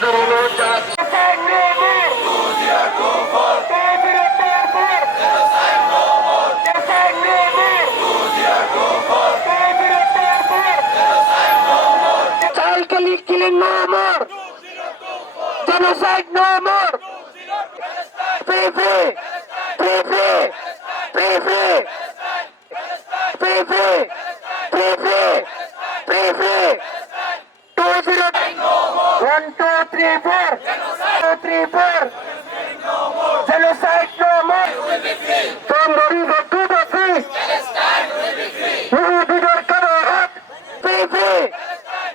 তাদের অনুরোধ জানাচ্ছি killing no more. Genocide no more. Free free. Free free. Free free. Free free. Free free. One, two, three, four. Genocide. Two, three, four. Genocide no more. Somebody go to the sea. Palestine will be free. Who did your cover up? Free, free.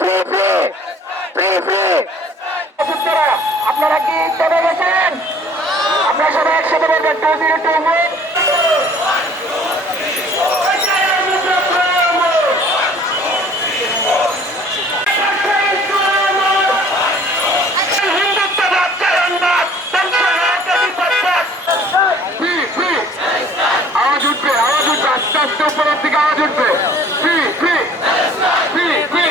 Free, free. Free, free. আপনারা কি চলে গেছেন আপনারা সবাই একসাথে বলবেন two zero two আওয়াজ উপরের দিকে আওয়াজ উঠবে। Free free free free